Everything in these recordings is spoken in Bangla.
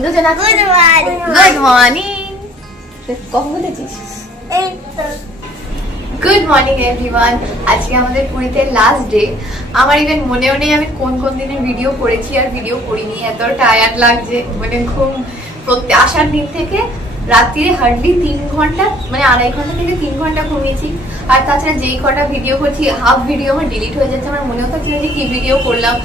ইন্দুজানা গুড মর্নিং। কখন বলেছিস? Good morning everyone. আজকে আমাদের পুরীতে লাস্ট ডে। আমার ইভেন মনেও নেই আমি কোন কোন দিনে ভিডিও করেছি আর ভিডিও করিনি। এত টায়ার্ড লাগছে, মানে ঘুম আসার দিন থেকে রাত্রিরে হার্ডলি 3 ঘন্টা, মানে 2.5 ঘন্টা থেকে 3 ঘন্টা ঘুমিয়েছি। আর তাছাড়া যেই কটা ভিডিও করছি হাফ ভিডিও আমার ডিলিট হয়ে যাচ্ছে। আমার মনেও থাকছে যে কি ভিডিও করলাম,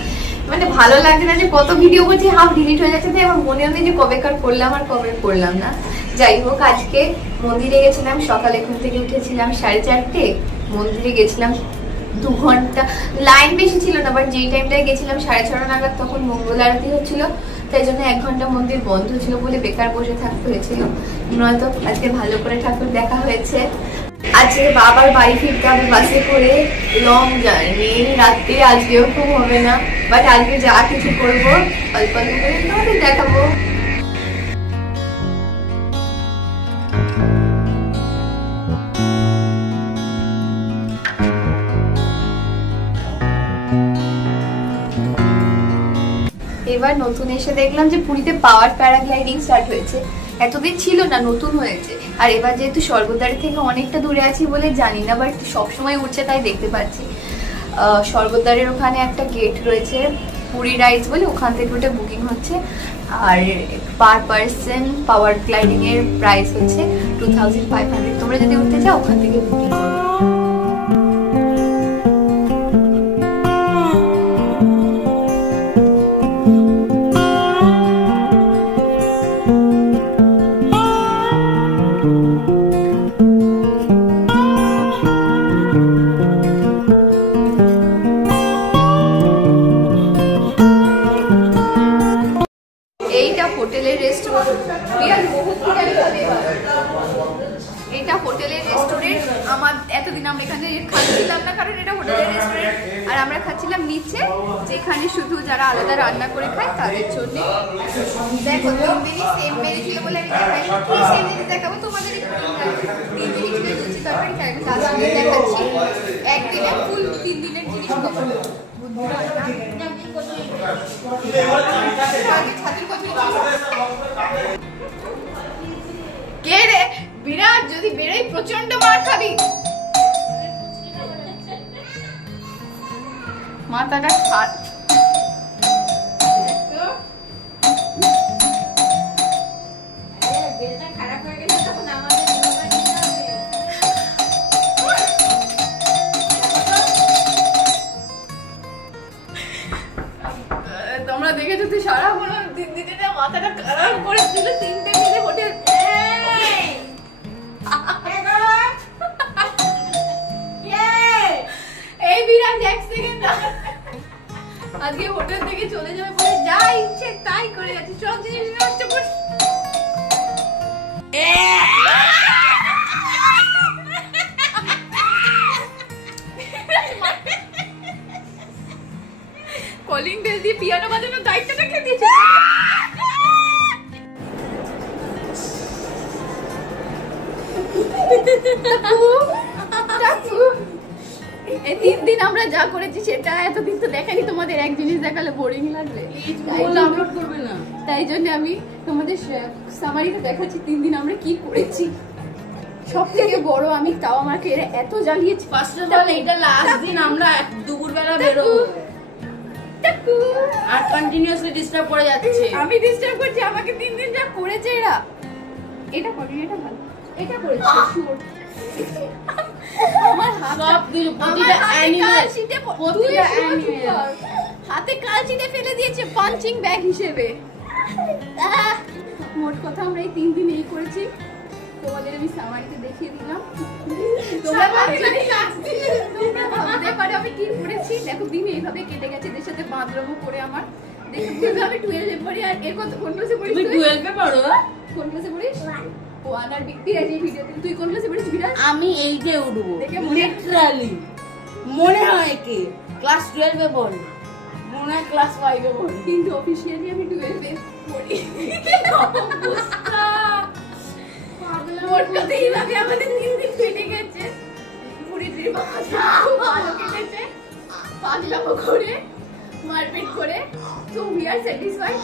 মানে ভালো লাগছে না যে কত ভিডিও করছি হাফ ডিলিট হয়ে যাচ্ছে। তাই আমার মনেও নেই যে কবেকার করলাম আর কবে করলাম না। যাই হোক, আজকে মন্দিরে গেছিলাম সকালে, ঘুম থেকে উঠেছিলাম 4:30। মন্দিরে গেছিলাম 2 ঘন্টা। লাইন বেশি ছিল না, বাট যেই টাইমটায় গেছিলাম 6:30 নাগাদ, তখন মঙ্গল আরতি হচ্ছিল। তাই জন্য 1 ঘন্টা মন্দির বন্ধ ছিল বলে বেকার বসে থাকতে হয়েছিল, নয়তো আজকে ভালো করে ঠাকুর দেখা হয়েছে। আজকে বাবার বাড়ি ফিরতে হবে বাসে করে, লং জার্নি। রাত্রে আজকেও খুব হবে না, বাট আজকে যা কিছু করবো অল্প অল্প করে তোমাদের দেখাবো। এবার নতুন এসে দেখলাম যে পুরীতে পাওয়ার প্যারাগ্লাইডিং স্টার্ট হয়েছে। এতদিন ছিল না, নতুন হয়েছে। আর এবার যেহেতু স্বর্গদ্বারের থেকে অনেকটা দূরে আছি বলে জানি না, বাট সবসময় উঠছে তাই দেখতে পাচ্ছি। স্বর্গদ্বারের ওখানে একটা গেট রয়েছে পুরী রাইডস বলে, ওখান থেকে ওটা বুকিং হচ্ছে। আর পার পার্সন পাওয়ার গ্লাইডিং এর প্রাইস হচ্ছে 2500। তোমরা যদি উঠতে চাও ওখান থেকে বুকিং করো। হোটেলের রেস্টুরেন্ট, এটা হোটেলের রেস্টুরেন্ট। আমার এতদিন আমরা এখানে খাচ্ছিলাম না, কারণ এটা হোটেলের রেস্টুরেন্ট। আর আমরা খাচ্ছিলাম নিচে, যেখানে শুধু যারা আলাদা রান্না করে খায় তাদের জন্য। দেখো 3 দিনই সেম বেরিয়েছিল বলে আমি দেখাই, সেম জিনিস দেখাবো তোমাদের। 3 দিনই ছিল লুচি তরকারি, তাই আমি লাস্টে দেখাচ্ছি একদিনে ফুল 3 দিনের জিনিস। কে রে বিরাট, যদি বেরোই প্রচন্ড মার খাবি। মাথাটা খাট। তোমরা দেখেছো তুই সারা বলো দিদিটা মাথাটা খারাপ করে দিল। 3টে মিলে হোটেল। এই বিরাট এক সেকেন্ড আজকে হোটেল থেকে চলে যাবে বলে যা ইচ্ছে তাই করে যাচ্ছে, সব জিনিস নষ্ট করছে। কলিং বেল দিয়ে পিয়ানো বাজানোর দায়িত্বটা কে দিয়েছে? এই 3 দিন আমরা যা করেছি সেটা এতদিন তো দেখানি তোমাদের। এক জিনিস দেখালে বোরিং লাগবে, আপলোড করবে না। তাই জন্য আমি তোমাদের সামারিতে দেখাচ্ছি 3 দিন আমরা কি করেছি। সব থেকে বড় আমি, তাও আমাকে এরা এত জ্বালিয়েছে। ফার্স্ট অফ অল এটা লাস্ট দিন আমরা দুপুরবেলা বেরোবো আর কন্টিনিউয়াসলি ডিস্টার্ব করে যাচ্ছে। আমি ডিস্টার্ব করছি, আমাকে 3 দিন যা করেছে এরা। এটা করি, এটা ভালো, এটা করেছে শিওর। আমার সব দিন প্রতিটা অ্যানিমেল শীটে প্রতিটা অ্যানিমেল হাতে কালচিটে ফেলে দিয়েছে পাঞ্চিং ব্যাগ হিসেবে। মোট কথা আমরা এই 3 দিন এই করেছি। তোমাদের আমি সামারিতে দেখিয়ে দিলাম। তোমরা ভাবতে পারো আমি কি করেছি। দেখো দিন এইভাবে কেটে গেছে। এদের সাথে বাঁধরবো করে আমার দেখে বুঝবে আমি 12 এ পড়ি। আর এর কত কোন ক্লাসে পড়িস? তুই 12 এ পড়ো। কোন ক্লাসে পড়িস? 1 আর বিরাজ এই ভিডিওতে তুই কোন ক্লাসে পড়িস? বিরাজ আমি 8 এ উঠবো লিটারালি। মনে হয় কি ক্লাস 12 এ পড়ি, মনে হয় ক্লাস 5 এ পড়ি, কিন্তু অফিশিয়ালি আমি 12 এ পড়ি। মোট কথা এইভাবে আমাদের 3 দিন কেটে গেছে। পুরী ট্রিপ ভালো কেটেছে, পাগলামো করে মারপিট করে। তো we are satisfied.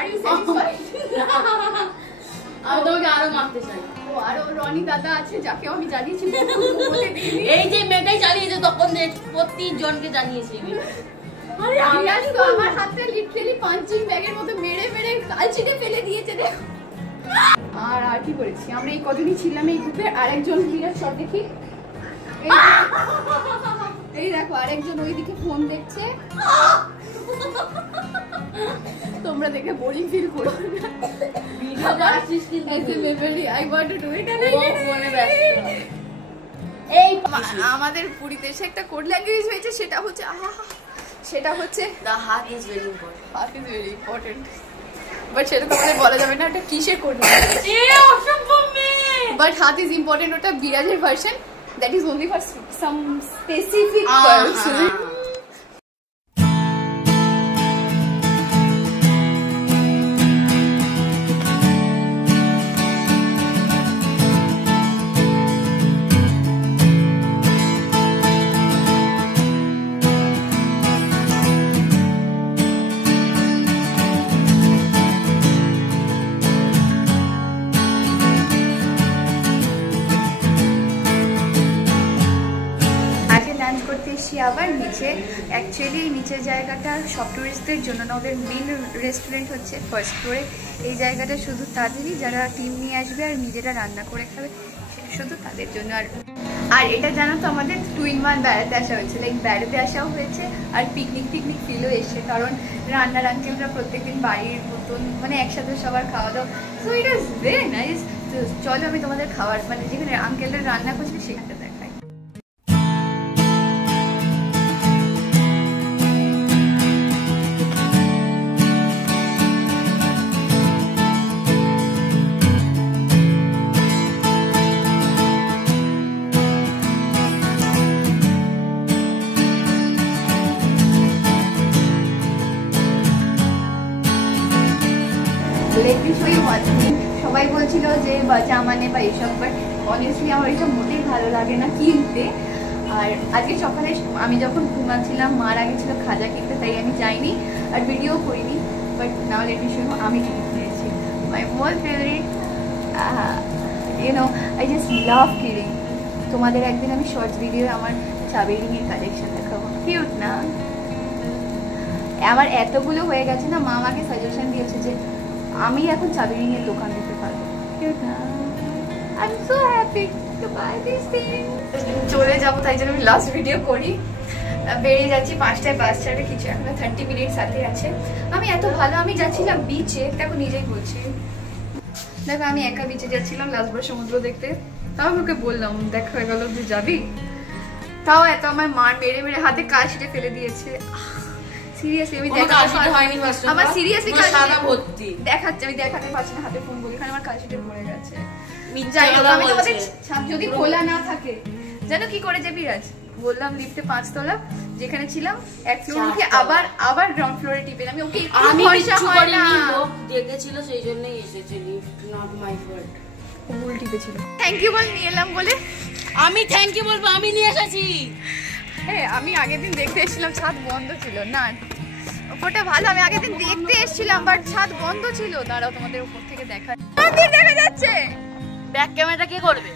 Are you satisfied? আমি তোমাকে আরো মারতে চাই। ও আরো রনি দাদা আছে যাকে আমি জানিয়েছি এই যে মেয়েটাই জানিয়েছে তখন প্রতিজনকে জানিয়েছে। আরে আমি তো আমার হাতে লিটারালি পাঞ্চিং ব্যাগের মতো মেরে মেরে কালচিটে ফেলে দিয়েছে দেখো। আর কি করেছি আমরা এই কদিনই ছিলাম এই গ্রুপে। আরেকজন বিরাট শট দেখি, এই দেখো আরেকজন ওইদিকে ফোন দেখছে। তোমরা দেখে বোরিং ফিল করো না, ভিডিওটা আসিস কিন্তু ऐसे memory I want to do it and ফোনে ব্যস্ত। এই আমাদের পুরীতে এসে একটা কোড ল্যাঙ্গুয়েজ হয়েছে, সেটা হচ্ছে the heart is very important. Heart is very important. But সেটা তো আমাদের বলা যাবে না এটা কিসের কোড ল্যাঙ্গুয়েজ। অসম্ভব মেয়ে। বাট হার্ট ইজ ইম্পর্টেন্ট ওটা বিরাজের version, that is only for some specific person. আবার নিচে অ্যাকচুয়ালি নিচের জায়গাটা সব টুরিস্টদের জন্য না, ওদের মেন রেস্টুরেন্ট হচ্ছে ফার্স্ট ফ্লোরে। এই জায়গাটা শুধু তাদেরই যারা টিম নিয়ে আসবে আর নিজেরা রান্না করে খাবে, সেটা শুধু তাদের জন্য। আর এটা জানো তো আমাদের 2 in 1 বেড়াতে আসা হয়েছে, লাইক বেড়াতে আসাও হয়েছে আর পিকনিক ফিলও এসছে, কারণ রান্নার আঙ্কেলরা প্রত্যেকদিন বাড়ির মতন মানে একসাথে সবার খাওয়া দাওয়া। So it is very nice. তো চলো আমি তোমাদের খাবার মানে যেখানে আঙ্কেলরা রান্না করছে সেখানটা দেখাই। সবাই বলছিল যে জামানে বা এইসব, বাট অনেস্টলি আমার এইসব মোটেই ভালো লাগে না কিনতে। আর আজকে সকালে আমি যখন ঘুমাচ্ছিলাম মার আগে ছিল খাজা কিনতে, তাই আমি যাইনি আর ভিডিও করিনি। But now let me show you আমি কি কিনেছি। My most favourite I just love kidding. তোমাদের একদিন আমি শর্টস ভিডিও আমার চাবি রিংয়ের কালেকশন দেখাবো, কিউট না? আমার এতগুলো হয়ে গেছে না, মা আমাকে সাজেশন দিয়েছে যে আমি এখন চাবি রিংয়ের দোকান দিতে পারবো। I'm so happy to buy these things. চলে যাবো তাই জন্য আমি লাস্ট ভিডিও করি। বেরিয়ে যাচ্ছি 5টায়, বাস ছাড়ে কিছু এখন 30 মিনিট সাথে আছে। আমি এত ভালো, আমি যাচ্ছিলাম বিচে, দেখো নিজেই বলছি, দেখো আমি একা বিচে যাচ্ছিলাম লাস্টবার সমুদ্র দেখতে। তাও আমাকে বললাম দেখা হয়ে গেল যে যাবি, তাও এত আমার মার মেরে মেরে হাতে কাশিতে ফেলে দিয়েছে। সিরিয়াসলি আমি আমার সিরিয়াসলি দেখাচ্ছি, আমি দেখাতে পারছি না হাতে ফোন বলি, কারণ আমার কাশিতে ভরে গেছে। যাই হোক আমি তোমাদের যদি খোলা না থাকে জানো কি করে যে বিরাজ বললাম লিফটে 5 তলা যেখানে ছিলাম, এক ফ্লোর উঠে আবার গ্রাউন্ড ফ্লোরে টিপে আমি ওকে আমি ভরসা হয় না, লোক ডেকেছিল সেই জন্যই এসেছে, লিফট নট মাই ফল্ট, ভুল টিপেছিল। থ্যাংক ইউ বল নিয়ে এলাম বলে। আমি থ্যাংক ইউ বলবো, আমি নিয়ে এসেছি। হ্যাঁ আমি আগের দিন দেখতে এসেছিলাম, ছাদ বন্ধ ছিল না, ওটা ভালো। আমি আগের দিন দেখতে এসেছিলাম বাট ছাদ বন্ধ ছিল। দাঁড়াও তোমাদের উপর থেকে দেখা যাচ্ছে। ব্যাক ক্যামেরাটা কে করবে?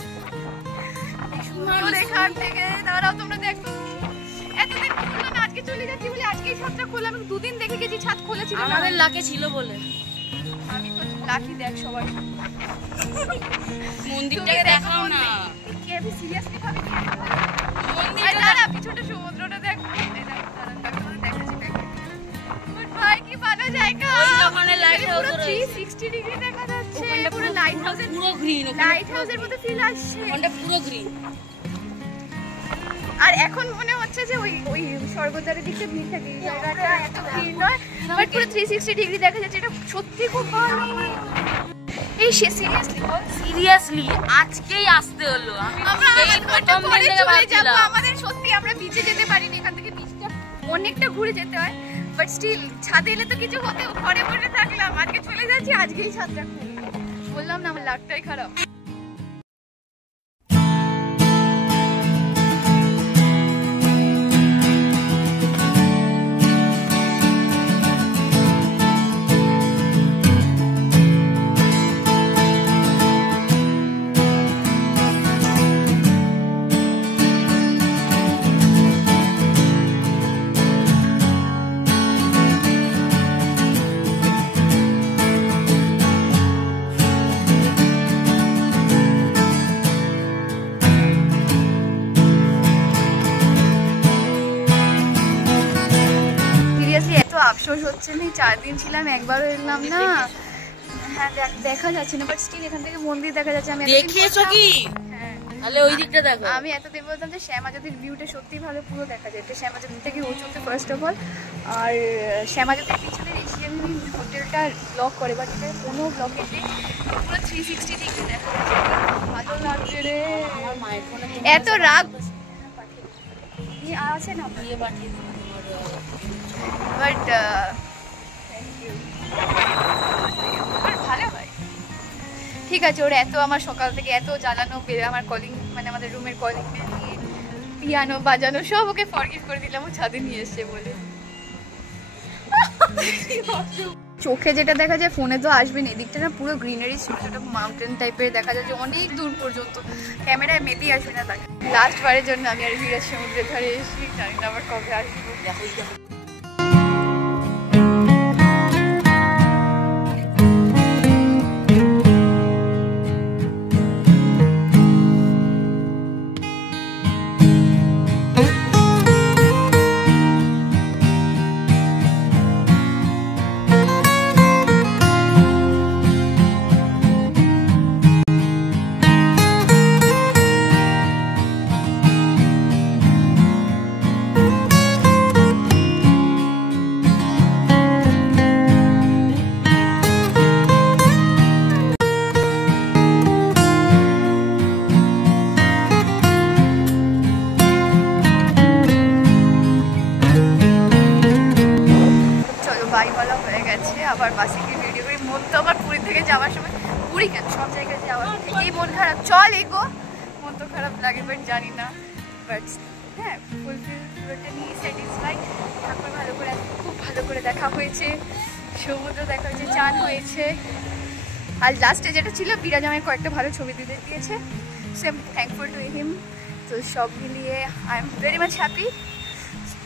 এখান থেকে দাঁড়াও তোমরা দেখো। এতদিন খুললো না, আজকে চলে যাচ্ছি বলে আজকেই ছাদটা খোলা। আমি 2 দিন দেখে গেছি ছাদ খোলা ছিল, আমাদের লাকে ছিল বলে। আমি তো লাকি, দেখ সবাই মন্দিরটাকে দেখাও না। কি আমি সিরিয়াসলি ভাবে মন্দিরটা দাঁড়া, পিছনে সমুদ্রটা দেখ। দেখাচ্ছি দেখ ভাই কি ভালো জায়গা। ওখানে লাইট হাউস রয়েছে, 360 ডিগ্রি দেখা যাচ্ছে, পুরো লাইট হাউসের পুরো গ্রিন, লাইট হাউসের মতো ফিল আসছে, ওটা পুরো গ্রিন। আর এখন মনে হচ্ছে যে ওই স্বর্গদ্বারের দিকে ভিড় থাকে, এই জায়গাটা এত ভিড় নয়, বাট পুরো 360 ডিগ্রি দেখা যাচ্ছে। এটা সত্যি খুব ভালো। এই সিরিয়াসলি বল, সিরিয়াসলি আজকেই আসতে হলো। আমরা প্রথম দিন থেকে ভাবছিলাম আমাদের সত্যি আমরা বিচে যেতে পারিনি, এখান থেকে বিচটা অনেকটা ঘুরে যেতে হয়, বাট স্টিল ছাদে এলে তো কিছু হতে, ঘরে বসে থাকলাম। আজকে চলে যাচ্ছি, আজকেই ছাদটা খুললাম। বললাম না আমার লাকটাই খারাপ। আফসোস হচ্ছে না, 4 দিন ছিলাম, একবারও এলাম না। হ্যাঁ দেখা যাচ্ছে না, বাট স্টিল এখান থেকে মন্দির দেখা যাচ্ছে। আমি দেখিয়েছো কি? হ্যাঁ তাহলে ওই দিকটা দেখো। আমি এতদিন বলতাম যে শ্যামাজাতির ভিউটা সত্যি ভালো, পুরো দেখা যায়। এটা শ্যামাজাতি থেকে উঁচুতে ফার্স্ট অফ অল, আর শ্যামাজাতির পিছনের এশিয়ান হোটেলটা ব্লক করে, বাট এটা কোনো ব্লকের নেই, পুরো 360 ডিগ্রি দেখা যাচ্ছে। ভালো লাগছে রে। আমার মায়ের ফোনে এত রাগ আছে না দিয়ে পাঠিয়ে বাট থ্যাংক ইউ, ভালো হয়। ঠিক আছে, ওর এত আমার সকাল থেকে এত জ্বালানো, আমার কলিং মানে আমাদের রুমের কলিং বেল নিয়ে পিয়ানো বাজানো সব ওকে ফরগিভ করে দিলাম, ও ছাদে নিয়ে এসছে বলে। চোখে যেটা দেখা যায় ফোনে তো আসবে না। এদিকটা না পুরো গ্রিনারি, ছোট ছোট মাউন্টেন টাইপের দেখা যাচ্ছে অনেক দূর পর্যন্ত, ক্যামেরায় মেপি আসবে না। তাকে লাস্ট বারের জন্য আমি আর বিরাট সমুদ্রের ধারে এসেছি, জানি না আবার কবে আসবো। বাড়িওয়ালা হয়ে গেছে, আবার বাসে গিয়ে ভিডিও করি। মন তো আমার পুরী থেকে যাওয়ার সময়, পুরী কেন সব জায়গায় যাওয়ার থেকেই মন খারাপ, চল এগো, মন তো খারাপ লাগে, বাট জানি না। বাট হ্যাঁ, ফুলফিল পুরোটা নিয়ে স্যাটিসফাই। তারপর ভালো করে, খুব ভালো করে দেখা হয়েছে, সমুদ্র দেখা হয়েছে, চান হয়েছে। আর লাস্টে যেটা ছিল, বিরাজ আমায় কয়েকটা ভালো ছবি দিতে দিয়েছে, so I am thankful to him. তো সব মিলিয়ে I am very much happy.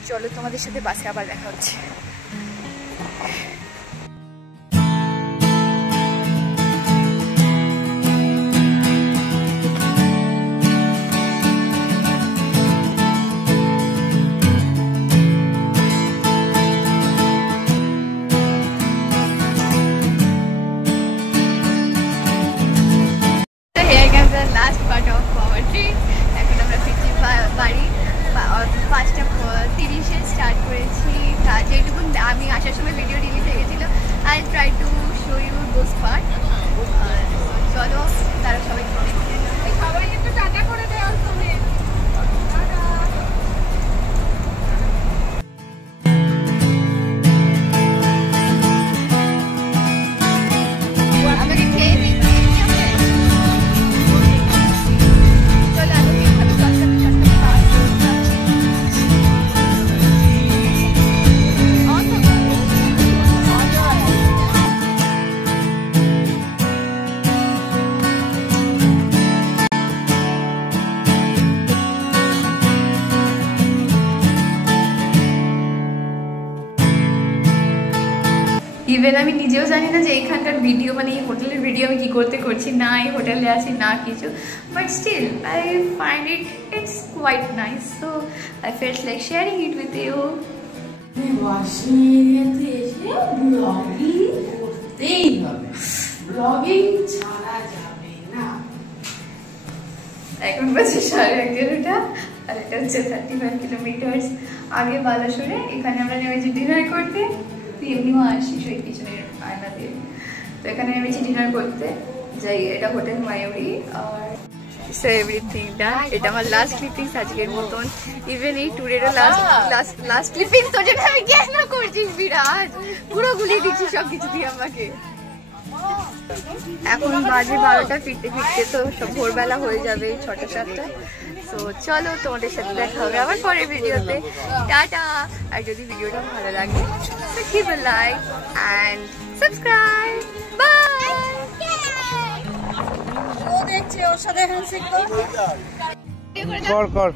চলো তোমাদের সাথে বাসে আবার দেখা হচ্ছে। Last part of our trip. এখন আমরা ফিরছি বাড়ি। 5:30 স্টার্ট করেছি। যেটুকু আমি আসার সময় ভিডিও রিলিজ হয়ে গেছিলো, I try to show you those part. চলো তারা সবাই একটু টাটা করে দেওয়ার সময়। আমাকে খেয়ে দিই। ইভেন আমি নিজেও জানি না যে এখানকার ভিডিও, মানে এই হোটেলের ভিডিও আমি কি করতে করছি, না এই হোটেলে আছি না কিছু, but still I find it's quite nice, so I felt like sharing it with you. Washing এরিয়াতে এসে ব্লগিং করতেই হবে, ব্লগিং ছাড়া যাবে না। এখন বাজে 11:30, আর এটা হচ্ছে 35 কিলোমিটার আগে বালাসোরে। এখানে আমরা নেমেছি ডিনার করতে, এমনিও আসি সেই পিছনের আয়না দিয়ে। তো এখানে নেমেছি ডিনার করতে, যাই এটা হোটেল মায়ুরি। আর সো এভরিথিং ডান। এটা আমার লাস্ট ক্লিপিংস আজকের মতন। ইভেন এই ট্যুরেরও লাস্ট ক্লিপিংস। তোর জন্য আমি কেন করছিস বিরাজ, পুরো গুলিয়ে দিচ্ছিস সব কিছু দিয়ে আমাকে। এখন বাজে 12টা, ফিরতে ফিরতে তো সব ভোরবেলা হয়ে যাবে 6টা-7টায়। তো চলো তোমাদের সাথে দেখা হবে আবার পরের ভিডিওতে। টাটা। আর যদি ভিডিওটা ভালো লাগে তো give a like and subscribe. Bye. ও দেখছে, ওর সাথে হ্যান্ডশেক কর। কর